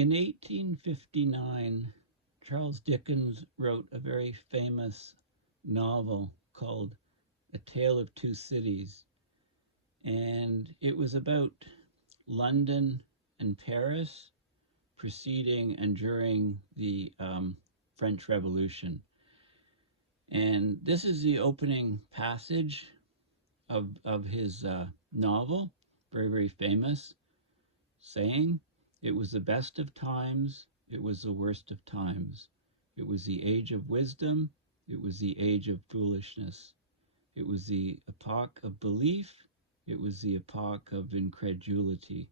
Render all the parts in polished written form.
In 1859, Charles Dickens wrote a very famous novel called A Tale of Two Cities, and it was about London and Paris preceding and during the French Revolution. And this is the opening passage of his novel, very, very famous, saying, "It was the best of times, it was the worst of times. It was the age of wisdom, it was the age of foolishness. It was the epoch of belief, it was the epoch of incredulity.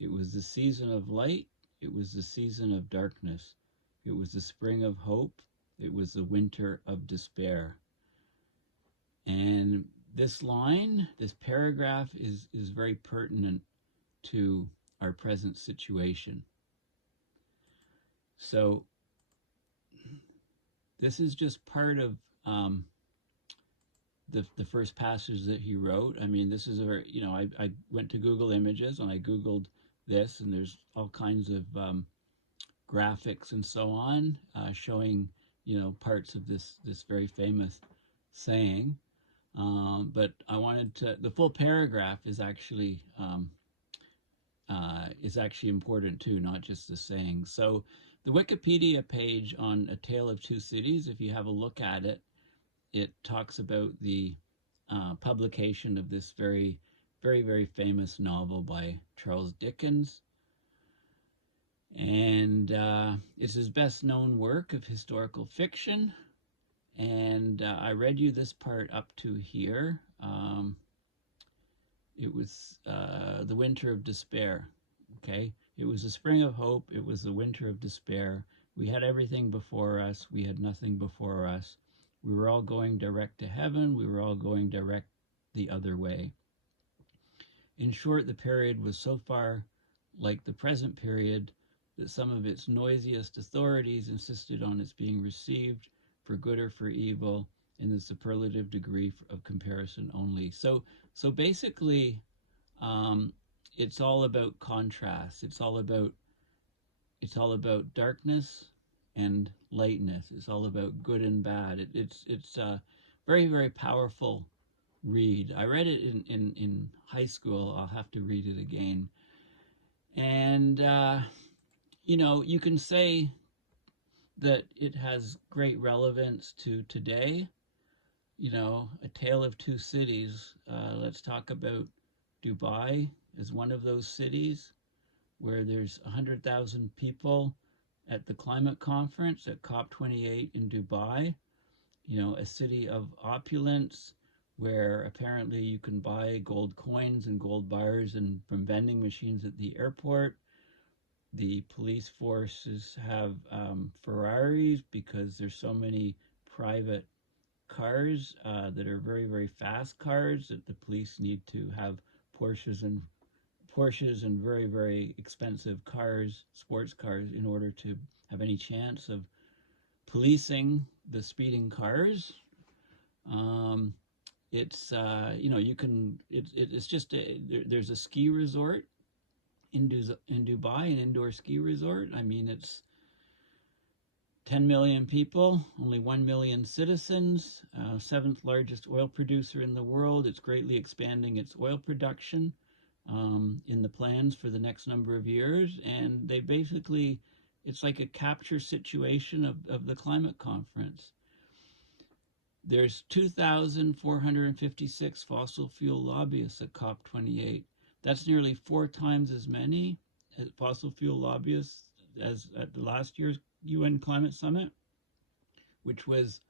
It was the season of light, it was the season of darkness. It was the spring of hope, it was the winter of despair." And this line, this paragraph is very pertinent to our present situation. So this is just part of the first passage that he wrote. I mean, this is a very, I went to Google Images and I Googled this, and there's all kinds of graphics and so on showing, parts of this very famous saying. But I wanted to, the full paragraph is actually important too, not just the saying. So the Wikipedia page on A Tale of Two Cities, if you have a look at it, it talks about the publication of this very, very, very famous novel by Charles Dickens. And it's his best known work of historical fiction. And I read you this part up to here. It was the winter of despair. Okay, it was the spring of hope, it was the winter of despair. We had everything before us, we had nothing before us. We were all going direct to heaven, we were all going direct the other way. In short, the period was so far like the present period that some of its noisiest authorities insisted on its being received for good or for evil in the superlative degree of comparison only. So basically, it's all about contrast. It's all about darkness and lightness. It's all about good and bad. It's a very, very powerful read. I read it in high school. I'll have to read it again. And you can say that it has great relevance to today. A Tale of Two Cities. Let's talk about Dubai as one of those cities where there's 100,000 people at the climate conference at COP28 in Dubai. A city of opulence where apparently you can buy gold coins and gold bars and from vending machines at the airport. The police forces have Ferraris because there's so many private cars that are very, very fast cars that the police need to have Porsches and very, very expensive cars, sports cars, in order to have any chance of policing the speeding cars. It's there's a ski resort in Dubai, an indoor ski resort. I mean, it's 10 million people, only 1 million citizens, seventh largest oil producer in the world. It's greatly expanding its oil production in the plans for the next number of years. And they basically, it's like a capture situation of the climate conference. There's 2,456 fossil fuel lobbyists at COP28. That's nearly 4 times as many fossil fuel lobbyists as at the last year's UN Climate Summit, which was,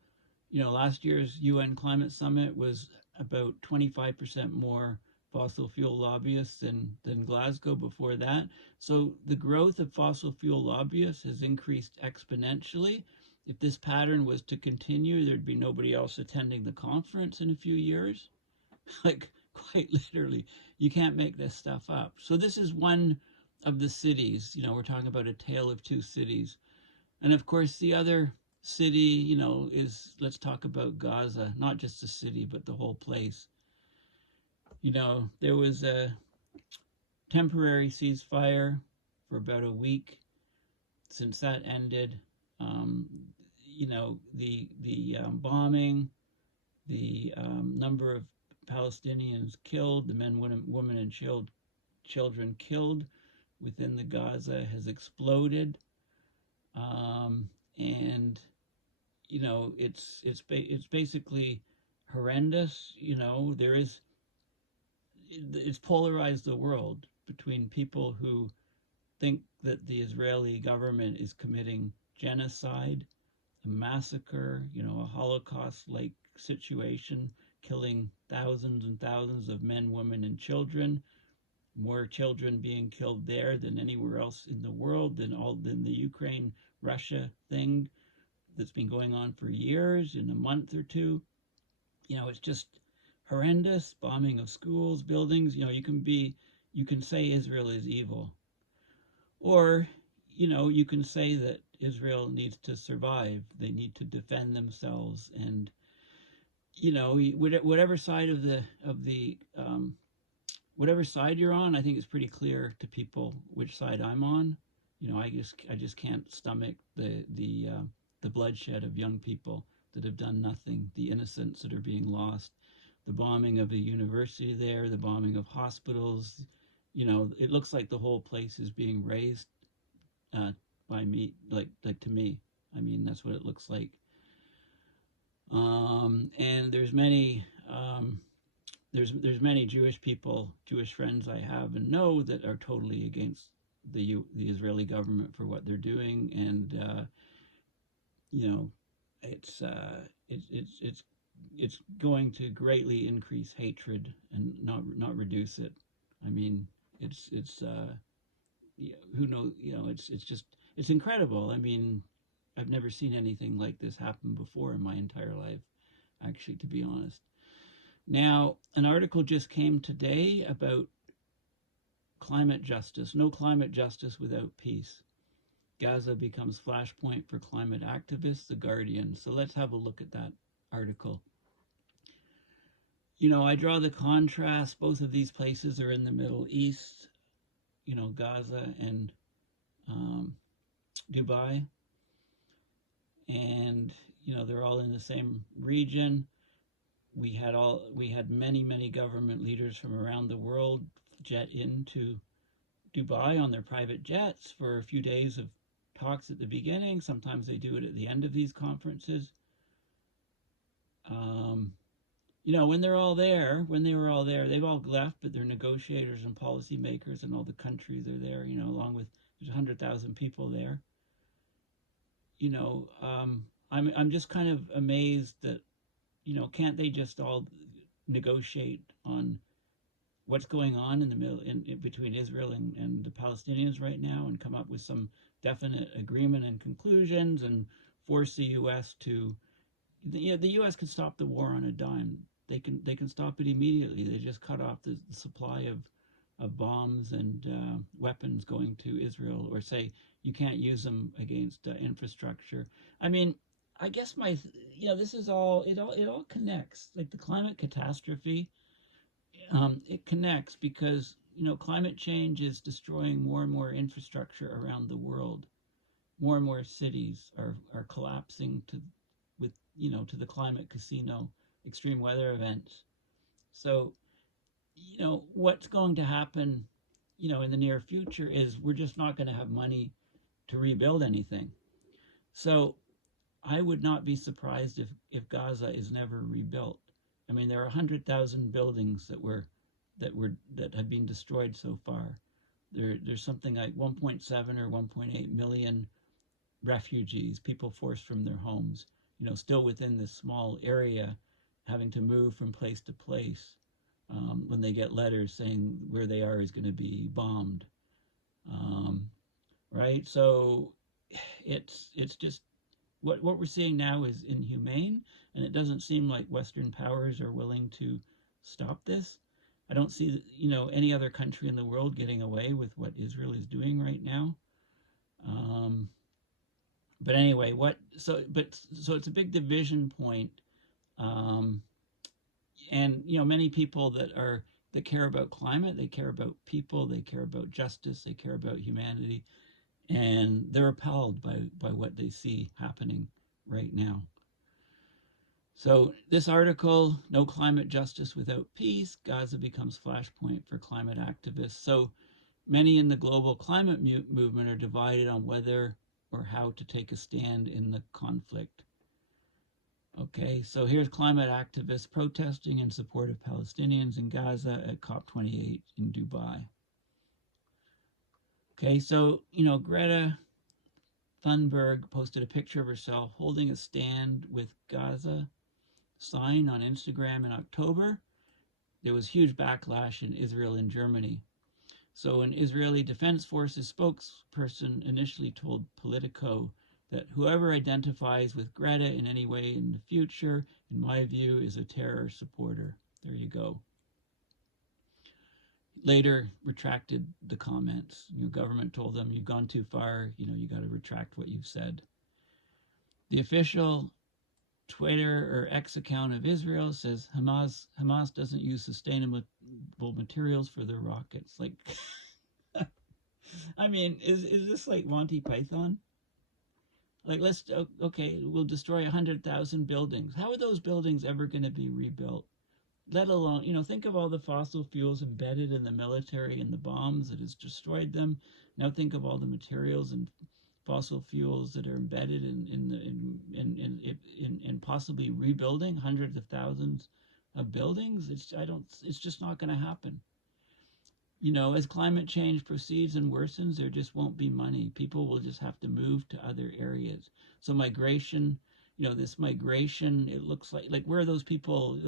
last year's UN Climate Summit was about 25% more fossil fuel lobbyists than Glasgow before that. So the growth of fossil fuel lobbyists has increased exponentially. If this pattern was to continue, there'd be nobody else attending the conference in a few years. Like, quite literally, you can't make this stuff up. So this is one of the cities. We're talking about a tale of two cities. And of course, the other city, is, let's talk about Gaza, not just the city, but the whole place. There was a temporary ceasefire for about a week since that ended, um, the bombing, the number of Palestinians killed, the men, women, and children killed within the Gaza has exploded, and it's basically horrendous. It's polarized the world between people who think that the Israeli government is committing genocide, a massacre, a Holocaust-like situation, killing thousands and thousands of men, women, and children, more children being killed there than anywhere else in the world, than the Ukraine Russia thing that's been going on for years in a month or two. It's just horrendous. Bombing of schools, buildings. You can say Israel is evil, or you can say that Israel needs to survive. They need to defend themselves, and whatever side whatever side you're on, I think it's pretty clear to people which side I'm on. I just can't stomach the bloodshed of young people that have done nothing, the innocents that are being lost, the bombing of a university there, the bombing of hospitals. It looks like the whole place is being razed uh, by me, like to me. I mean, that's what it looks like. And there's many Jewish people, Jewish friends I have and know that are totally against the Israeli government for what they're doing, and you know, it's going to greatly increase hatred and not reduce it. I mean, it's yeah, who knows? It's incredible. I mean, I've never seen anything like this happen before in my entire life, actually, to be honest. Now, an article just came today about climate justice. No climate justice without peace. Gaza becomes flashpoint for climate activists, The Guardian. So let's have a look at that article. I draw the contrast. Both of these places are in the Middle East, Gaza and Dubai. And, they're all in the same region. We had many government leaders from around the world jet into Dubai on their private jets for a few days of talks at the beginning. Sometimes they do it at the end of these conferences. When they were all there, they've all left, but they're negotiators and policymakers, and all the countries are there. Along with there's 100,000 people there. I'm just kind of amazed that can't they just all negotiate on what's going on in the middle in between Israel and the Palestinians right now, and come up with some definite agreement and conclusions, and force the U.S. to the U.S. can stop the war on a dime. They can stop it immediately. They just cut off the supply of bombs and weapons going to Israel, or say you can't use them against infrastructure. I mean, I guess this is it all connects. Like the climate catastrophe, it connects because climate change is destroying more and more infrastructure around the world. More and more cities are collapsing to the climate casino, extreme weather events. So what's going to happen in the near future is we're just not going to have money to rebuild anything. So I would not be surprised if Gaza is never rebuilt. I mean, there are 100,000 buildings that have been destroyed so far. There's something like 1.7 or 1.8 million refugees, people forced from their homes, still within this small area, having to move from place to place, when they get letters saying where they are is going to be bombed. Right? So it's just what we're seeing now is inhumane, and it doesn't seem like Western powers are willing to stop this. I don't see any other country in the world getting away with what Israel is doing right now. But anyway, so it's a big division point. And many people that care about climate, they care about people, they care about justice, they care about humanity. and they're appalled by what they see happening right now. So this article, No Climate Justice Without Peace, Gaza becomes flashpoint for climate activists. So many in the global climate movement are divided on whether or how to take a stand in the conflict. Okay, so here's climate activists protesting in support of Palestinians in Gaza at COP28 in Dubai. Okay, so, Greta Thunberg posted a picture of herself holding a stand with Gaza sign on Instagram in October. There was huge backlash in Israel and Germany. So an Israeli Defense Forces spokesperson initially told Politico that whoever identifies with Greta in any way in the future, in my view, is a terror supporter. There you go. Later retracted the comments. Government told them, you've gone too far, you got to retract what you've said. The official Twitter or X account of Israel says Hamas doesn't use sustainable materials for their rockets. Like, I mean, is this like Monty Python? Like, okay, we'll destroy 100,000 buildings. How are those buildings ever going to be rebuilt? Let alone, think of all the fossil fuels embedded in the military and the bombs that has destroyed them. Now think of all the materials and fossil fuels that are embedded in possibly rebuilding hundreds of thousands of buildings. It's just not going to happen. As climate change proceeds and worsens, there just won't be money. People will just have to move to other areas. So migration, this migration, it looks like where are those people,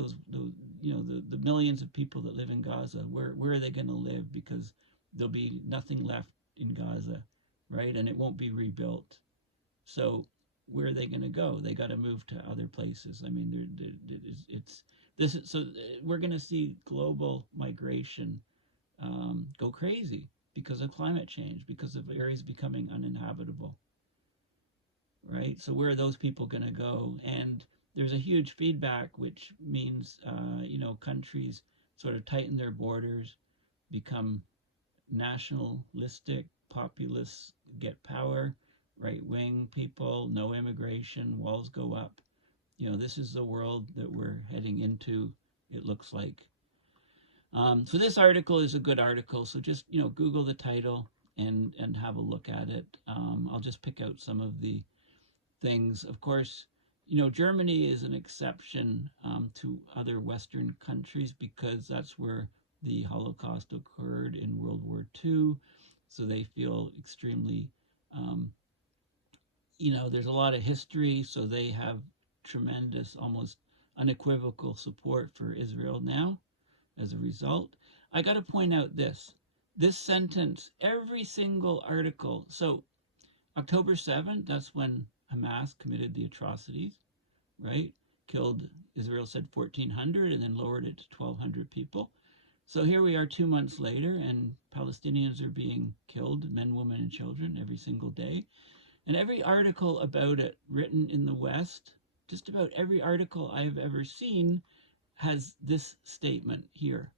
the millions of people that live in Gaza, where are they going to live? Because there'll be nothing left in Gaza, right? And it won't be rebuilt. So where are they going to go? They got to move to other places. I mean, so we're going to see global migration go crazy because of climate change, because of areas becoming uninhabitable, right? So where are those people going to go? And there's a huge feedback, which means, countries sort of tighten their borders, become nationalistic, populists get power, right-wing people, no immigration, walls go up. This is the world that we're heading into, it looks like. So this article is a good article. So just, Google the title and have a look at it. I'll just pick out some of the things. Of course, Germany is an exception to other Western countries because that's where the Holocaust occurred in World War II. So they feel extremely, there's a lot of history. So they have tremendous, almost unequivocal support for Israel now. As a result, I got to point out this sentence, every single article. So October 7th, that's when Hamas committed the atrocities, right? Killed, Israel said 1,400 and then lowered it to 1,200 people. So here we are 2 months later and Palestinians are being killed, men, women, and children every single day. And every article about it written in the West, just about every article I've ever seen has this statement here.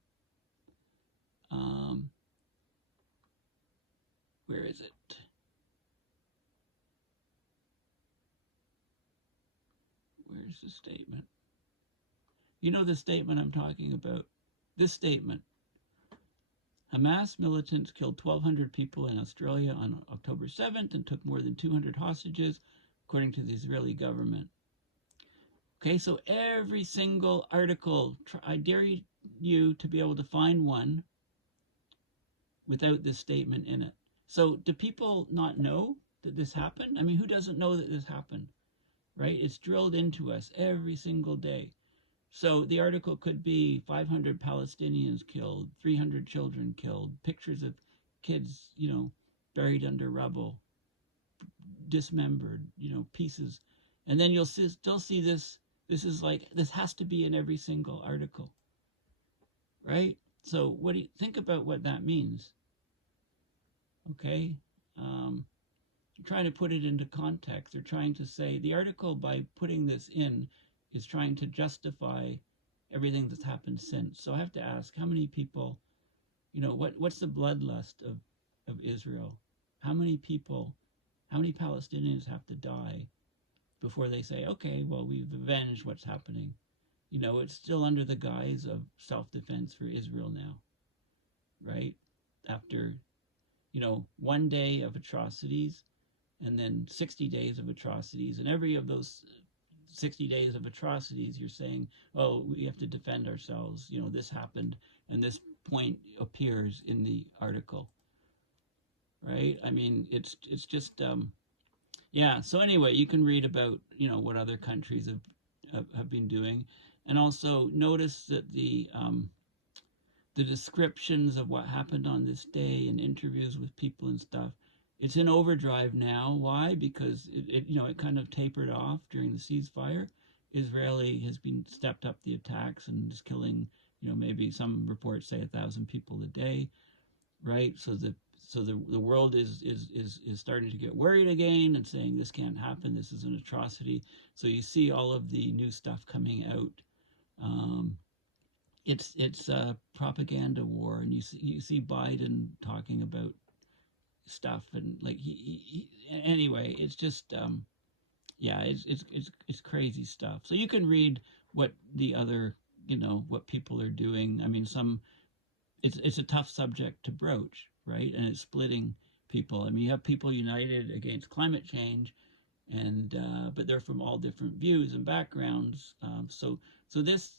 Where is it? Where's the statement? You know the statement I'm talking about. This statement. Hamas militants killed 1,200 people in Australia on October 7th and took more than 200 hostages, according to the Israeli government. Okay, so every single article, I dare you to be able to find one without this statement in it. So do people not know that this happened? I mean, who doesn't know that this happened, right? It's drilled into us every single day. So the article could be 500 Palestinians killed, 300 children killed, pictures of kids, buried under rubble, dismembered, pieces. And then you'll still see this. This has to be in every single article, right? So what do you think about what that means? Okay. Trying to put it into context. They're trying to say the article, by putting this in, is trying to justify everything that's happened since. So I have to ask, how many people, what's the bloodlust of Israel? How many people, how many Palestinians have to die before they say, okay, well, we've avenged what's happening? You know, it's still under the guise of self-defense for Israel now, right? After, you know, 1 day of atrocities and then 60 days of atrocities. And every of those 60 days of atrocities, you're saying, oh, we have to defend ourselves. You know, this happened and this point appears in the article, right? I mean, it's just, yeah. So anyway, you can read about, you know, what other countries have been doing. And also notice that the descriptions of what happened on this day and interviews with people and stuff, it's in overdrive now. Why? Because you know, it kind of tapered off during the ceasefire. Israeli has been stepped up the attacks and is killing, you know, maybe some reports say 1,000 people a day, right? So the world is starting to get worried again and saying this can't happen. This is an atrocity. So you see all of the new stuff coming out. Um, it's a propaganda war, and you see Biden talking about stuff, and like anyway, it's just yeah, it's crazy stuff. So you can read what the other, you know, what people are doing. I mean, it's a tough subject to broach, right? And it's splitting people. I mean, you have people united against climate change, and but they're from all different views and backgrounds. So this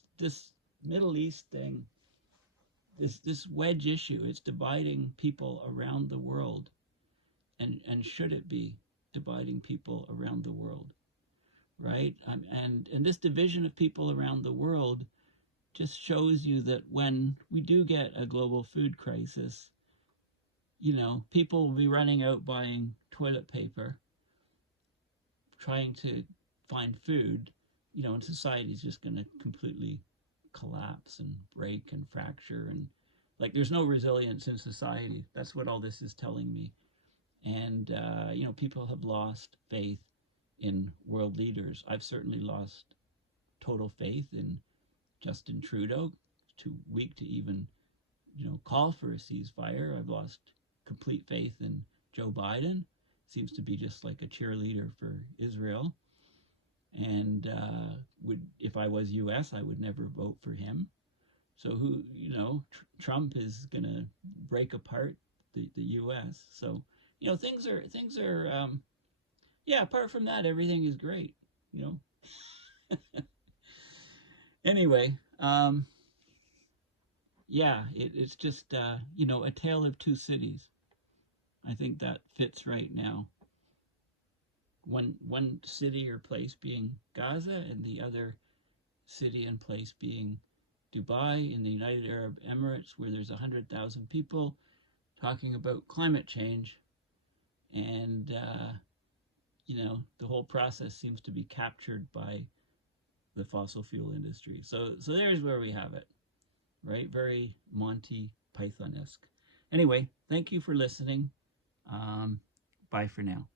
Middle East thing, this wedge issue, it's dividing people around the world, and should it be dividing people around the world, right? And this division of people around the world just shows you that when we do get a global food crisis, you know, people will be running out buying toilet paper, trying to find food, you know, and society is just going to completely collapse and break and fracture, and like there's no resilience in society. That's what all this is telling me. And you know, people have lost faith in world leaders. I've certainly lost total faith in Justin Trudeau. Too weak to even, you know, call for a ceasefire. I've lost complete faith in Joe Biden. Seems to be just like a cheerleader for Israel. And would, if I was U.S., I would never vote for him. So who, you know, Trump is gonna break apart the U.S. So, you know, things are yeah. Apart from that, everything is great. You know. Anyway, yeah, it's just you know, a tale of two cities. I think that fits right now. One city or place being Gaza, and the other city and place being Dubai in the United Arab Emirates, where there's 100,000 people talking about climate change, and you know, the whole process seems to be captured by the fossil fuel industry. So there's where we have it, right? Very Monty Python-esque. Anyway, thank you for listening. Bye for now.